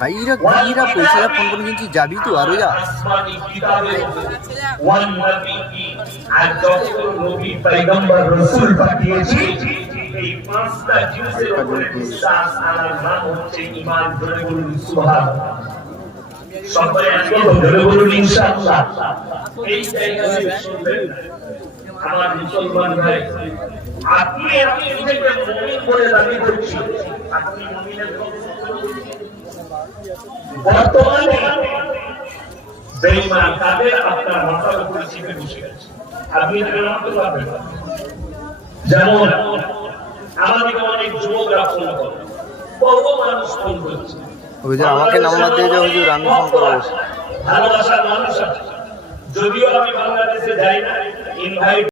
ভাইরা ভাইরা পয়সা ফোন করে কিন্তু যাবি তো আরো যা পয়গম্বর রাসূল পাঠিয়েছে এই পাঁচটা জিনিসের উপরে বিশ্বাস আনার নাম হচ্ছে ঈমান। ধরে বলুন সুবহানাল্লাহ। সবাই একদম ধরে বলুন ইনশাআল্লাহ। এই জায়গায় শুনবেন আমার মুসলমান ভাই, আপনি নিজেকে মুমিন বলে দাবি করছেন, আপনি মুমিনের বর্তমানে বেঈমান কাদের আপনার মাথার উপরে চেপে বসে আছে, আপনি এটা মানতে পারবেন না। যেমন আমাদের অনেক যুবকরা ফোন করে, বহু মানুষ ফোন করছে, আমাকে নাম্বার দিয়ে যাও হুজুর, আমি ফোন করবো। ভালোবাসার মানুষ আছে, যদিও আমি বাংলাদেশে যাই না, ইনভাইট